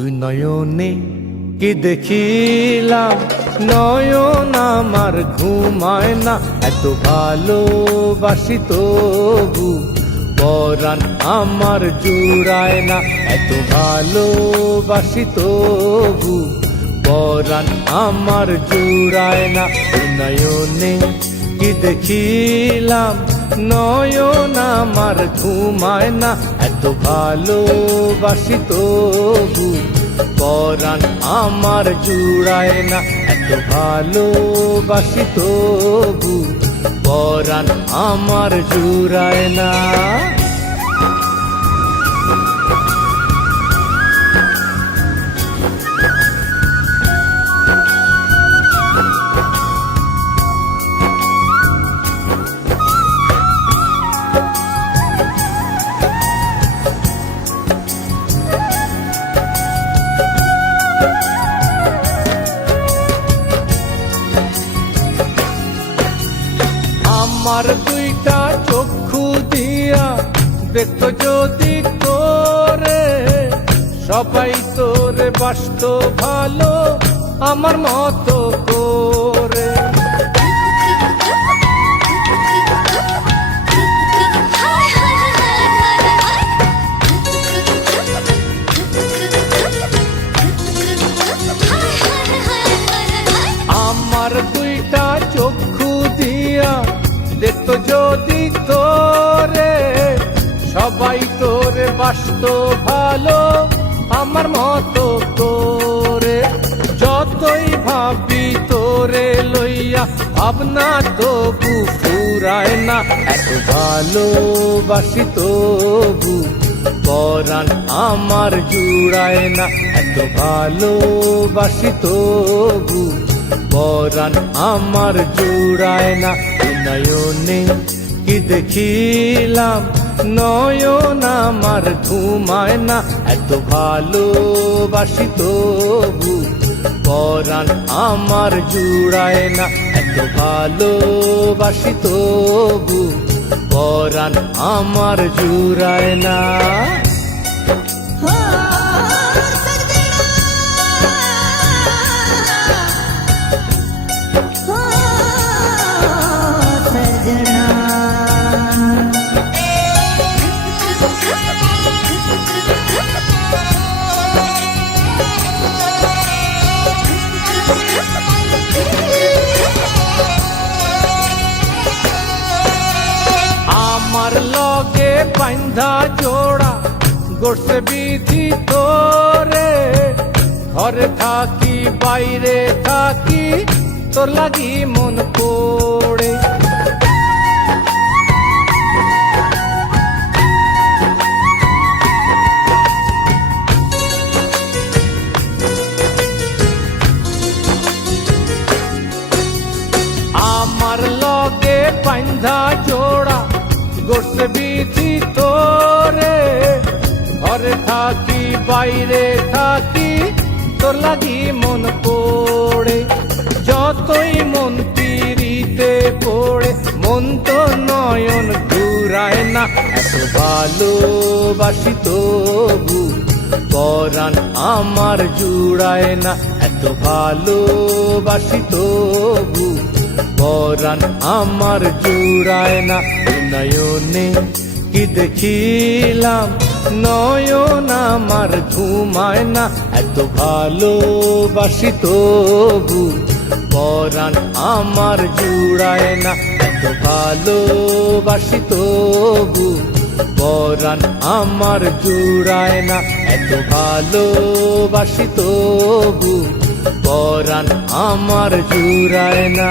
দুই নয়নে কি দেখিলাম, নয়ন আমার ঘুমায় না, এত ভালোবাসি তবু পরাণ আমার জুড়ায় না, এত ভালোবাসি তবু পরাণ আমার জুড়ায় না। দুই নয়নে কি দেখিলাম, নয়ন আমার ঘুমায় না, এত ভালোবাসি তবু পরাণ আমার জুড়ায় না, এত ভালোবাসি তবু পরাণ আমার জুড়ায় না। আমার দুইটা চক্ষু দিয়া দেখতো যদি তোরে, সবাই তোরে বাসত ভালো আমার মতো করে। আমার দুইটা চক্ষু দিয়া দেখতো যদি তোরে, সবাই তোরে বাসত ভালো আমার মতো করে। যতই ভাবি তোরে লইয়া ভাবনা তবু ফুরায় না, এত ভালোবাসি তবু পরাণ আমার জুড়ায় না, এত ভালোবাসি তবু পরাণ আমার জুড়ায় না। নয়নে কি দেখিলাম, নয়ন আমার ঘুমায় না, এত ভালোবাসি তবু পরাণ আমার জুড়ায় না, এত ভালোবাসি তবু পরাণ আমার জুড়ায় না। আমার লগে বান্ধা জোড়া গড়ছে বিধি তোরে, ঘরে থাকি বাইরে থাকি তোর লাগি মন পড়ে। আমার লগে বান্ধা জোড়া গড়ছে বিধি তোরে, ঘরে থাকি বাইরে থাকি তোর লাগি মন পড়ে। যতই মন পিরিতে পড়ে মন তো নয়ন ঘুরায় না, এত ভালোবাসি তবু পরাণ আমার জুড়ায় না, এত ভালোবাসি তবু পরাণ আমার জুড়ায় না। নয়নে কি দেখিলাম, নয়ন আমার ঘুমায় না, এত ভালোবাসি তবু পরাণ আমার জুড়ায় না, এত ভালোবাসি তবু পরাণ আমার জুড়ায় না, এত ভালোবাসি তবু পরাণ আমার জুড়ায় না।